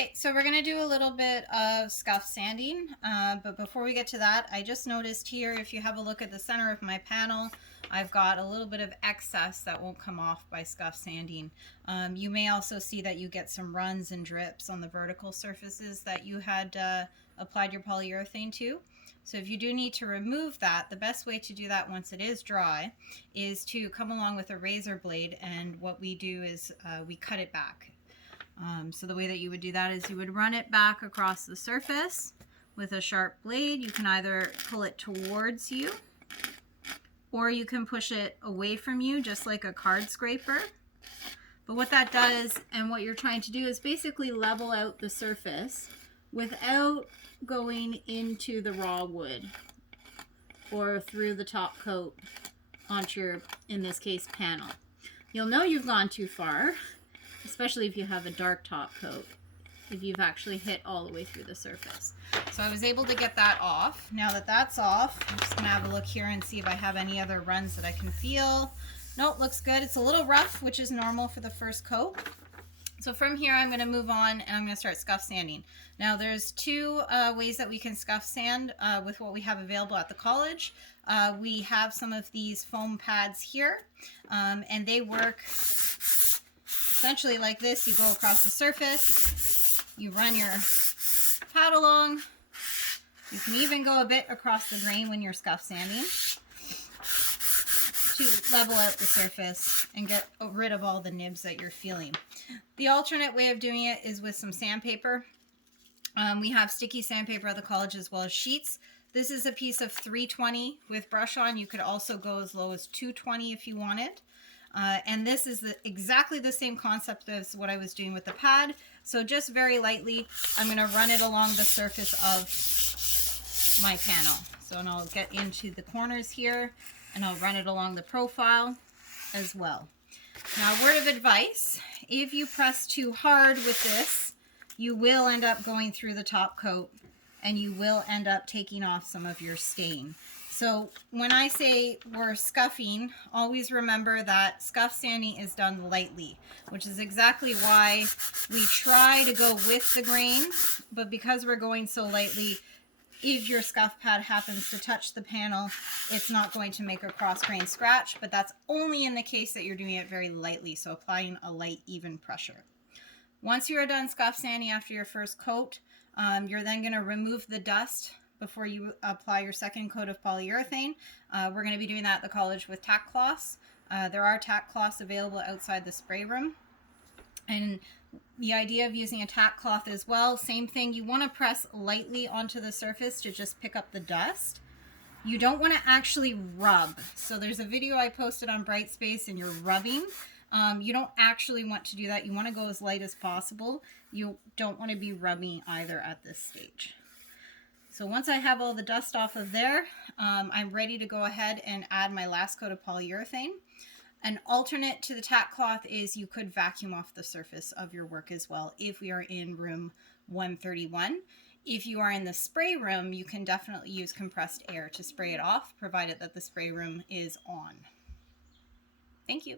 Okay, so we're going to do a little bit of scuff sanding, but before we get to that, I just noticed here, if you have a look at the center of my panel, I've got a little bit of excess that won't come off by scuff sanding. You may also see that you get some runs and drips on the vertical surfaces that you had applied your polyurethane to. So if you do need to remove that, the best way to do that once it is dry is to come along with a razor blade, and what we do is we cut it back. So the way that you would do that is you would run it back across the surface with a sharp blade. You can either pull it towards you or you can push it away from you, just like a card scraper. But what that does, and what you're trying to do, is basically level out the surface without going into the raw wood or through the top coat onto your, in this case, panel. You'll know you've gone too far, especially if you have a dark top coat, if you've actually hit all the way through the surface. So I was able to get that off. Now that that's off, I'm just gonna have a look here and see if I have any other runs that I can feel. Nope, looks good. It's a little rough, which is normal for the first coat. So from here, I'm gonna move on and I'm gonna start scuff sanding. Now there's two ways that we can scuff sand with what we have available at the college. We have some of these foam pads here, and they work essentially like this. You go across the surface, you run your pad along. You can even go a bit across the grain when you're scuff sanding to level out the surface and get rid of all the nibs that you're feeling. The alternate way of doing it is with some sandpaper. We have sticky sandpaper at the college as well as sheets. This is a piece of 320 with brush on. You could also go as low as 220 if you wanted. And this is exactly the same concept as what I was doing with the pad. So just very lightly, I'm going to run it along the surface of my panel. So, and I'll get into the corners here, and I'll run it along the profile as well. Now, word of advice, if you press too hard with this, you will end up going through the top coat, and you will end up taking off some of your stain. So when I say we're scuffing, always remember that scuff sanding is done lightly, which is exactly why we try to go with the grain, but because we're going so lightly, if your scuff pad happens to touch the panel, it's not going to make a cross grain scratch, but that's only in the case that you're doing it very lightly, so applying a light, even pressure. Once you are done scuff sanding after your first coat, you're then going to remove the dust before you apply your second coat of polyurethane. We're going to be doing that at the college with tack cloths. There are tack cloths available outside the spray room. And the idea of using a tack cloth as well, same thing, you want to press lightly onto the surface to just pick up the dust. You don't want to actually rub. So there's a video I posted on Brightspace and you're rubbing. You don't actually want to do that. You want to go as light as possible. You don't want to be rubbing either at this stage. So once I have all the dust off of there, I'm ready to go ahead and add my last coat of polyurethane. An alternate to the tack cloth is you could vacuum off the surface of your work as well if we are in room 131. If you are in the spray room, you can definitely use compressed air to spray it off, provided that the spray room is on. Thank you.